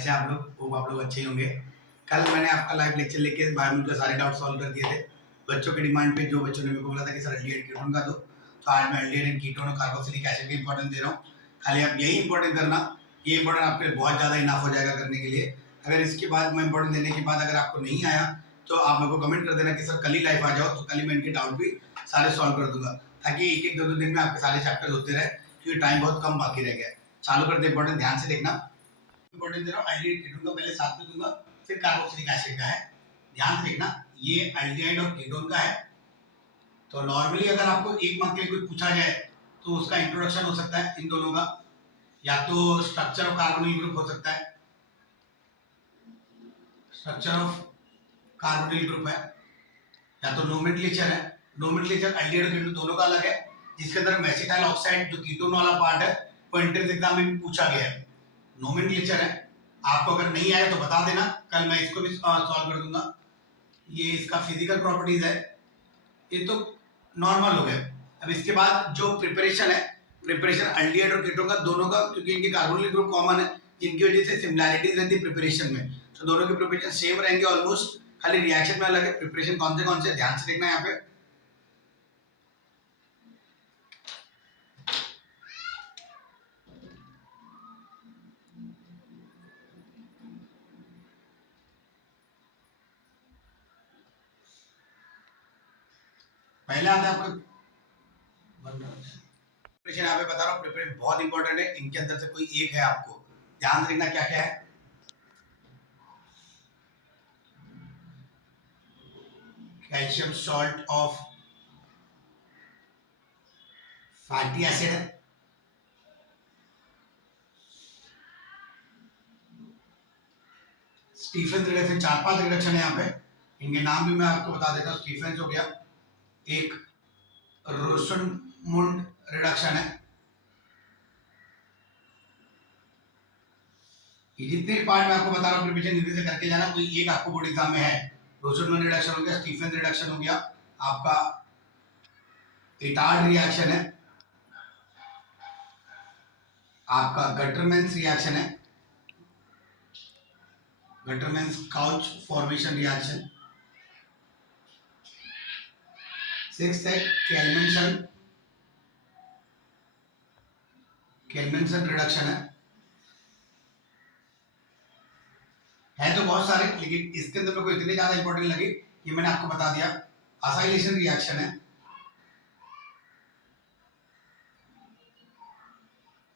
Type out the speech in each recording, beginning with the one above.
कैसे आप लोग अच्छे ही होंगे। कल मैंने आपका लाइव लेक्चर लेके बायोमोल के सारे डाउट सॉल्व कर दिए थे। बच्चों की डिमांड पे जो बच्चों ने मेरे को बोला था कि सर एल्डिहाइड कीटोन का दो, तो आज मैं एल्डिहाइड एंड कीटोन और कार्बोक्सिलिक एसिड की इंपॉर्टेंस दे रहा हूँ। खाली आप यही इंपॉर्टेंट करना, ये इंपॉर्टेंट आपके लिए बहुत ज़्यादा इनाफ हो जाएगा करने के लिए। अगर इसके बाद मैं इंपॉर्टेंट देने के बाद अगर आपको नहीं आया तो आप मेरे को कमेंट कर देना कि सर कल ही लाइव आ जाओ, तो कल ही मैं इनके डाउट भी सारे सॉल्व कर दूंगा, ताकि एक एक दो दो दिन में आपके सारे चैप्टर होते रहे, क्योंकि टाइम बहुत कम बाकी रह गया। चालू करते इंपॉर्टेंट ध्यान से देखना। इंपॉर्टेंट दे रहा हूँ, एल्डिहाइड कीटोन का पहले साथ में दूंगा, फिर कार्बोक्सिलिक एसिड का है। ध्यान से देखना, ये एल्डिहाइड और कीटोन का है। तो नॉर्मली अगर आपको एक मार्क के लिए कोई पूछा जाए तो उसका इंट्रोडक्शन हो सकता है इन दोनों का, या तो स्ट्रक्चर ऑफ कार्बोनिल ग्रुप हो सकता है, स्ट्रक्चर ऑफ कार्बोनिल ग्रुप है, या तो नोमेनक्लेचर है। नोमेनक्लेचर एल्डिहाइड और कीटोन दोनों का अलग है, जिसके अंदर मेसिटाइल ऑक्साइड जो कीटोन वाला पार्ट है वो एंट्रेंस एग्जाम में भी पूछा गया है। नोमेनक्लेचर है। आपको अगर नहीं आया तो बता देना, कल मैं इसको भी सॉल्व कर दूंगा। ये इसका फिजिकल प्रॉपर्टीज है, ये तो नॉर्मल हो गया। अब इसके बाद जो प्रिपरेशन है, प्रिपरेशन एल्डिहाइड और कीटोन का दोनों का, क्योंकि इनके कार्बोनिल ग्रुप कॉमन है, जिनकी वजह से सिमिलैरिटीज रहती है प्रिपरेशन में, तो दोनों के प्रिपरेशन सेम रहेंगे ऑलमोस्ट, खाली रिएक्शन में अलग है। प्रिपरेशन कौन से ध्यान से देखना है यहाँ पे। पहले आता है आपका प्रिपरेशन, यहाँ पे बता रहा हूँ, प्रिपरेशन बहुत इंपॉर्टेंट है। इनके अंदर से कोई एक है, आपको ध्यान रखना क्या क्या है। Calcium salt of fatty acid है, स्टीफेंस रिडक्शन, 4-5 रिडक्शन है यहाँ पे, इनके नाम भी मैं आपको बता देता हूँ। स्टीफेंस हो गया, एक रोसनमुंड रिडक्शन है। ये जितने पार्ट मैं आपको बता रहा हूँ प्रिपरेशन जल्दी से करके जाना, कोई एक आपको बोर्ड एग्जाम में है। रोसनमुंड रिडक्शन हो गया, स्टीफेंस रिडक्शन हो गया, आपका इटार्ड रिएक्शन है, आपका गटरमैन्स रिएक्शन है, गटरमैन्स काउच फॉर्मेशन रिएक्शन। 6 है केल्मनसन रिडक्शन है तो बहुत सारे, लेकिन इसके अंदर मेरे को इतने ज्यादा इंपॉर्टेंट लगे कि मैंने आपको बता दिया। असाइलेशन रिएक्शन है,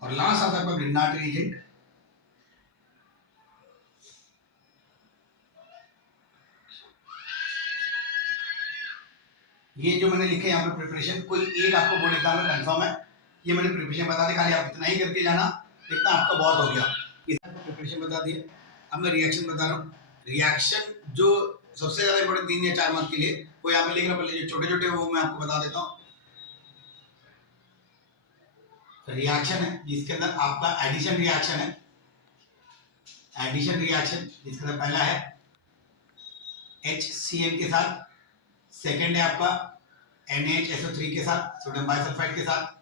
और लास्ट आता है ग्रिग्नार्ड रिएजेंट। ये जो मैंने लिखे यहाँ पे प्रिपरेशन, कोई एक आपको बोर्ड एग्जाम में कंफर्म है। ये मैंने प्रिपरेशन बता दी, खाली आप इतना ही करके जाना, इतना आपका बहुत हो गया। इसका प्रिपरेशन बता दिए। अब मैं रिएक्शन बता रहा हूँ। रिएक्शन जो सबसे ज्यादा इंपॉर्टेंट 3 या 4 मार्क के लिए, वो यहाँ पे लिखना, पहले जो छोटे छोटे वो मैं आपको बता देता हूँ। रिएक्शन है जिसके अंदर आपका एडिशन रिएक्शन है, एडिशन रिएक्शन जिसके अंदर पहला है HCl के साथ, सेकेंड है आपका NaHSO3 के साथ, सोडियम बाइसल्फाइड के साथ।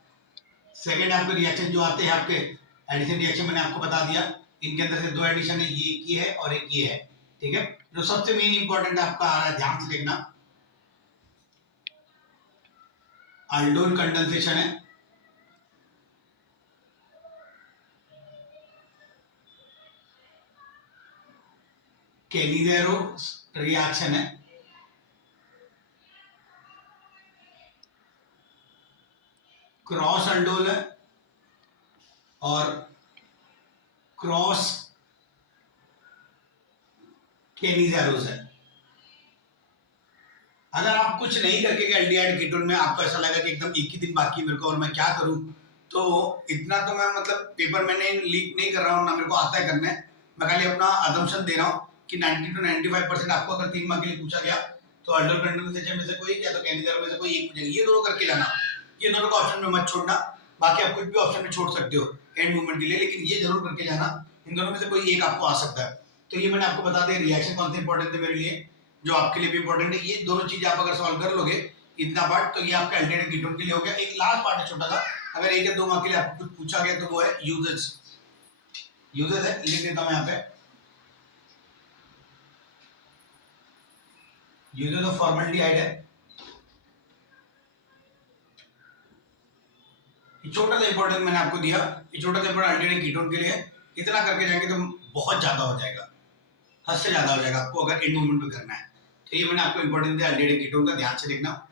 सेकेंड आपके रिएक्शन जो आते हैं आपके एडिशन रिएक्शन, मैंने आपको बता दिया, इनके अंदर से 2 एडिशन है, ये एक ही है और एक ये है, ठीक है। जो सबसे मेन इंपॉर्टेंट आपका आ रहा है, ध्यान से देखना, अल्डोल कंडेंसेशन है, केनिज़ेरो रिएक्शन है, क्रॉस अल्डोल है, और क्रॉस केनिज़ेरोस है। अगर आप कुछ नहीं करके गए एल्डिहाइड कीटोन में, आपको ऐसा लगा कि एकदम एक ही दिन बाकी मेरे को और मैं क्या करूं, तो इतना तो मैं मतलब पेपर मैंने लीक नहीं कर रहा हूं, ना मेरे को आता है करने। मैं खाली अपना अजम्पशन दे रहा हूं कि 90 to 95% आपको अगर 3 मार्क के लिए पूछा गया तो अल्डोल कंडेंसेशन में से कोई, या तो केनिज़ेरो में से कोई एक पूछेगा, ये दोनों करके जाना। ये दोनों को ऑप्शन में मत छोड़ना, बाकी आप कुछ भी ऑप्शन में छोड़ सकते हो एंड मूवमेंट के लिए, लेकिन ये जरूर करके जाना, इन दोनों में से कोई एक आपको आ सकता है। तो ये मैंने आपको बता दिया रिएक्शन कौन से इंपॉर्टेंट थे मेरे लिए, जो आपके लिए भी इंपॉर्टेंट है। ये दोनों चीजें आप अगर सॉल्व कर लोगे इतना पार्ट, तो ये आपका एल्डिहाइड कीटोन के लिए हो गया। एक लास्ट पार्ट है छोटा सा, अगर 1 या 2 मार्क के लिए आपको कुछ पूछा गया तो वो है यूजेस। यूजेस है, लिख देता हूं यहाँ पे। यूजेस ऑफ फॉर्मल्डिहाइड है, ये छोटा सा इंपॉर्टेंट मैंने आपको दिया, ये छोटा सा इंपॉर्टेंट अल्टरनेट कीटोन के लिए। इतना करके जाएंगे तो बहुत ज्यादा हो जाएगा, हद से ज्यादा हो जाएगा आपको अगर इन मूवमेंट पे करना है। तो ये मैंने आपको इंपॉर्टेंट दिया अल्टरनेट कीटोन का, ध्यान से देखना।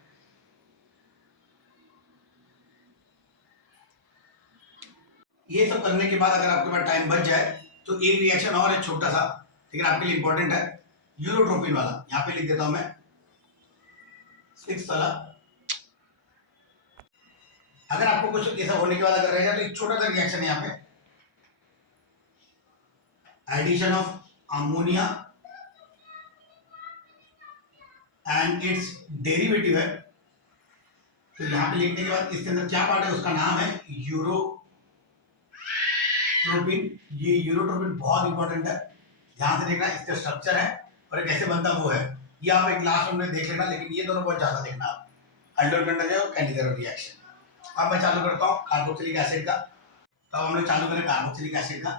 ये सब करने के बाद अगर आपके पास टाइम बच जाए तो एक रिएक्शन और है छोटा सा, लेकिन आपके लिए इंपॉर्टेंट है, यूरोट्रोपिन वाला। यहाँ पे लिख देता हूं मैं 6 वाला। अगर आपको कुछ ऐसा होने के बाद अगर रहेगा तो एक छोटा सा रिएक्शन है यहाँ पे, addition of ammonia and its derivative है। तो यहाँ पे लिखने के बाद इसके अंदर क्या पार्ट है, उसका नाम है यूरोट्रोपिन। ये यूरोट्रोपिन बहुत इंपॉर्टेंट है, ध्यान से देखना, इसका स्ट्रक्चर है और ये कैसे बनता वो है। ये आप एक लास्ट में देख लेना, लेकिन ये दोनों बहुत ज्यादा देखना आप, अल्डोल और कैंडिडेट रिएक्शन। अब मैं चालू करता हूँ कार्बोक्सिलिक एसिड का। तो अब हम लोग चालू करें कार्बोक्सिलिक एसिड का।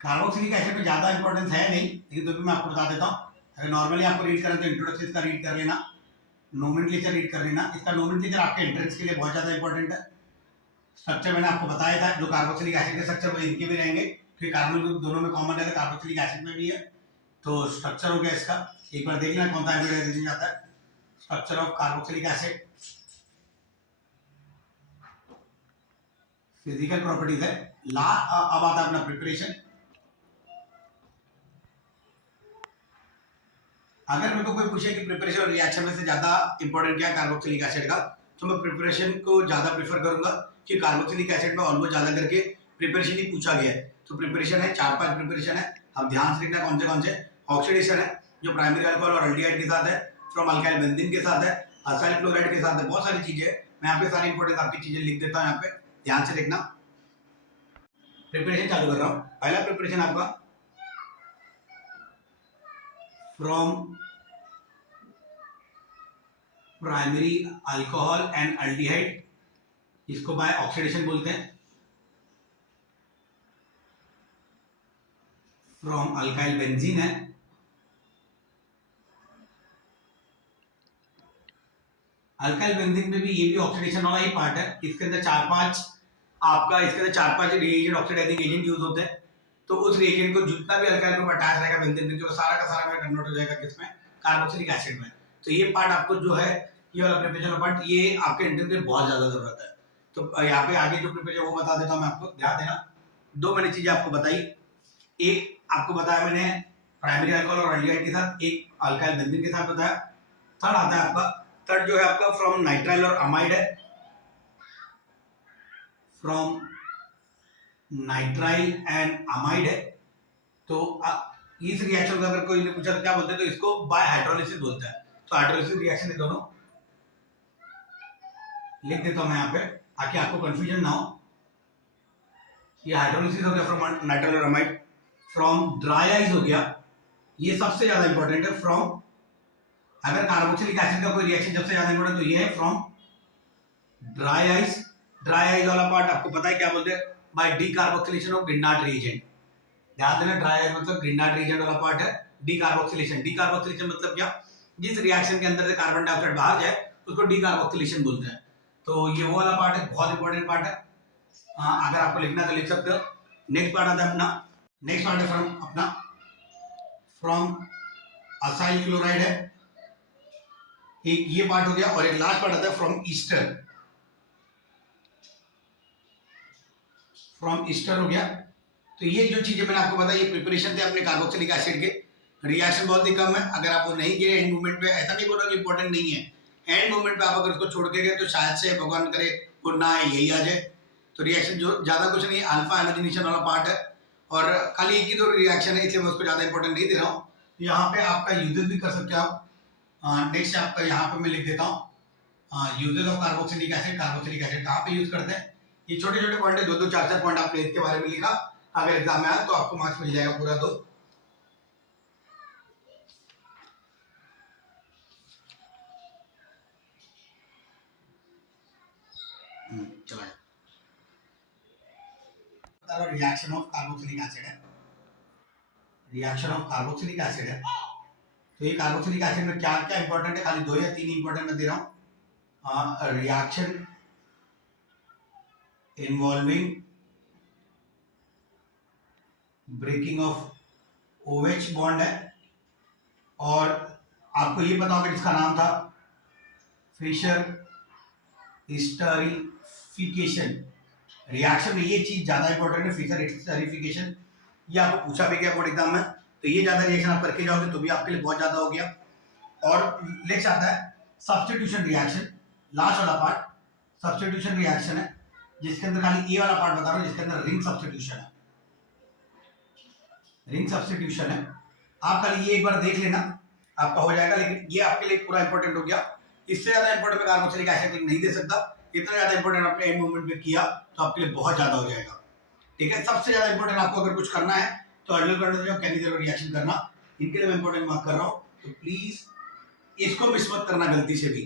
कार्बोक्सिलिक एसिड में ज्यादा इंपॉर्टेंस है नहीं, लेकिन तो भी मैं आपको बता देता हूँ। अगर नॉर्मली आपको रीड करें तो इंट्रोडक्शन का रीड कर लेना, नोमेनक्लेचर रीड कर लेना। इसका नोमेनक्लेचर आपके एंट्रेंस के लिए बहुत ज्यादा इंपॉर्टेंट है। स्ट्रक्चर मैंने आपको बताया था, जो कार्बोक्सिलिक एसिड के स्ट्रक्चर वो इनके भी रहेंगे, फिर कार्बन ग्रुप दोनों में कॉमन रहेगा, कार्बोक्सिलिक एसिड में भी है। तो स्ट्रक्चर हो गया इसका, एक बार देख लेना कौन सा हाइब्रिडाइजेशन जाता है। Structure of carboxylic acid, physical properties है। अब आता है अपना प्रिपरेशन। अगर मेरे को कोई पूछे कि प्रिपरेशन और रिएक्शन में से ज्यादा इंपॉर्टेंट क्या है कार्बोक्सिलिक एसिड का, तो मैं प्रिपरेशन को ज्यादा प्रीफर करूंगा, कि कार्बोक्सिलिक एसिड में ऑलमोस्ट ज्यादा करके प्रिपरेशन ही पूछा गया है। तो प्रिपरेशन है 4-5 प्रिपरेशन है, अब ध्यान से देखना कौन से। ऑक्सीडेशन है जो प्राइमरी अल्कोहल और अल्डिहाइड के साथ है, फ्रॉम अल्काइल बेंजीन के साथ है, असाइल क्लोराइड के साथ है, बहुत सारी चीजें है। मैं यहाँ पे सारी इंपॉर्टेंट आपकी चीजें लिख देता हूँ, यहाँ पे ध्यान से देखना। प्रिपरेशन चालू कर रहा हूँ। पहला प्रिपरेशन आपका from primary alcohol and aldehyde, इसको बाय ऑक्सीडेशन बोलते हैं। फ्रॉम अल्काइल बेंजीन है, अल्काइल बेंजीन में भी ये भी ऑक्सीडेशन वाला ही पार्ट है। इसके अंदर 4-5 रिएजेंट, ऑक्सीडाइजिंग एजेंट यूज होते हैं। तो उस रिएजेंट को जितना भी अल्काइल ग्रुप अटैच रहेगा बेंजीन में, जो सारा का सारा में कन्वर्ट हो जाएगा किसमें, कार्बोक्सिलिक एसिड में। तो ये पार्ट आपको जो है, ये वाला प्रिपरेशन पार्ट, ये आपके इंटरव्यू में बहुत ज्यादा जरूरत है। तो यहाँ पे आगे जो प्रिपरेशन वो बता देता हूँ मैं आपको, ध्यान देना। दो मैंने चीजें आपको बताई, एक आपको बताया मैंने प्राइमरी अल्कोहल और अल्डिहाइड के साथ, एक अल्काइल बेंजीन के साथ बताया। थर्ड आता है आपका, थर्ड जो है आपका फ्रॉम नाइट्राइल और अमाइड है, फ्रॉम नाइट्राइल एंड अमाइड है। तो इस रिएक्शन का अगर कोई ने पूछा तो क्या बोलते हैं, तो इसको बाय हाइड्रोलिसिस बोलते हैं। तो हाइड्रोलिसिस रिएक्शन है दोनों, लिख देता हूं मैं यहाँ पे ताकि आपको कंफ्यूजन ना हो। ये हाइड्रोलिसिस हो गया फ्रॉम नाइट्राइल और अमाइड। फ्रॉम ड्राई आइस हो गया, ये सबसे ज्यादा इंपॉर्टेंट है। फ्रॉम, अगर कार्बोक्सिलिक एसिड का कोई रिएक्शन सबसे ज्यादा इंपॉर्टेंट तो ये है from dry ice. Dry ice वाला पार्ट आपको पता है क्या बोलते हैं, by decarboxylation of Grignard reagent. ध्यान देना, ड्राई आइस मतलब ग्रिग्नार्ड रिएजेंट वाला पार्ट है। डीकार्बोक्सिलेशन, डीकार्बोक्सिलेशन मतलब क्या, जिस रिएक्शन के अंदर से कार्बन डाइऑक्साइड बाहर जाए उसको डीकार्बोक्सिलेशन बोलते हैं। तो ये वो वाला पार्ट है, बहुत इंपॉर्टेंट पार्ट है। अगर आपको लिखना तो लिख सकते हो। नेक्स्ट पार्ट आता है अपना, नेक्स्ट पार्ट है फ्रॉम अपना फ्रॉम असाइल क्लोराइड है, एक ये पार्ट हो गया। और एक लास्ट पार्ट आता है फ्रॉम ईस्टर, फ्रॉम ईस्टर हो गया। तो ये जो चीजें मैंने आपको बताई, ये प्रिपरेशन थे अपने कार्बोक्सिलिक एसिड के। रिएक्शन बहुत ही कम है, अगर आप वो नहीं किए एंड मूवमेंट पे, ऐसा नहीं बोला कि इंपॉर्टेंट नहीं है, एंड मूवमेंट पे आप अगर उसको छोड़ के गए तो शायद से भगवान करे वो ना आए, यही आ जाए। तो रिएक्शन जो ज्यादा कुछ नहीं, अल्फा हैलोजिनेशन वाला पार्ट है, और खाली एक ही दो रिएक्शन है, इसलिए मैं उसको ज्यादा इंपॉर्टेंट नहीं दे रहा हूँ। यहाँ पे आपका यूजेस भी कर सकते हो आप। नेक्स्ट आपका यहाँ पे मैं लिख देता हूँ uses of carboxylic acid. Carboxylic acid कहाँ पे यूज करते हैं, ये छोटे छोटे पॉइंट है, 2-4 पॉइंट आपने इसके बारे में लिखा, अगर एग्जाम में आया तो आपको मार्क्स मिल जाएगा पूरा। तो चला रिएक्शन ऑफ कार्बोक्सिलिक एसिड है। रिएक्शन ऑफ कार्बोक्सिलिक एसिड है। तो ये कार्बोक्सिलिक एसिड में क्या क्या इंपॉर्टेंट है, खाली 2 या 3 इंपॉर्टेंट मैं दे रहा हूँ। Reaction involving breaking of OH bond है, और आपको ये पता होगा जिसका नाम था फिशर हिस्टरिफिकेशन रिएक्शन में। ये चीज ज्यादा इंपॉर्टेंट है, फिशर हिस्टरिफिकेशन। ये आपको पूछा भी गया बोर्ड एग्जाम में, तो ये ज्यादा रिएक्शन आप करके जाओगे तो भी आपके लिए बहुत ज्यादा हो गया। और नेक्स्ट आता है सब्स्टिट्यूशन रिएक्शन, लास्ट वाला पार्ट सब्स्टिट्यूशन रिएक्शन है, जिसके अंदर खाली ए वाला पार्ट बता रहा हूँ, जिसके अंदर रिंग सब्स्टिट्यूशन है। रिंग सब्स्टिट्यूशन है, आप खाली ये एक बार देख लेना, आपका हो जाएगा। लेकिन ये आपके लिए पूरा इंपॉर्टेंट हो गया। इससे ज्यादा इंपॉर्टेंट मैं कार्बोक्सिलिक एसिड नहीं दे सकता, इतना ज्यादा इंपॉर्टेंट आपने एंड मूवमेंट पे किया तो आपके लिए बहुत ज्यादा हो जाएगा। ठीक है, सबसे ज्यादा इंपॉर्टेंट आपको अगर कुछ करना है तो अर्डिनल कैनिकल रिएक्शन करना, इनके लिए मैं इंपॉर्टेंट मार्क कर रहा हूँ, तो प्लीज इसको मिस मत करना गलती से भी।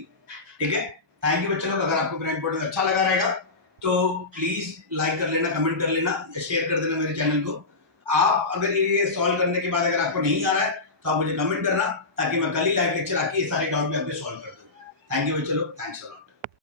ठीक है, थैंक यू बच्चों लोग। अगर आपको मेरा इंपॉर्टेंट अच्छा लगा रहेगा तो प्लीज लाइक कर लेना, कमेंट कर लेना या शेयर कर देना मेरे चैनल को। आप अगर ये सॉल्व करने के बाद अगर आपको नहीं आ रहा है तो आप मुझे कमेंट करना, ताकि मैं कल ही लाइव लेक्चर आके ये सारे डाउट में आपके सॉल्व कर दूँ। थैंक यू बच्चों लोग, थैंक्स अ लॉट।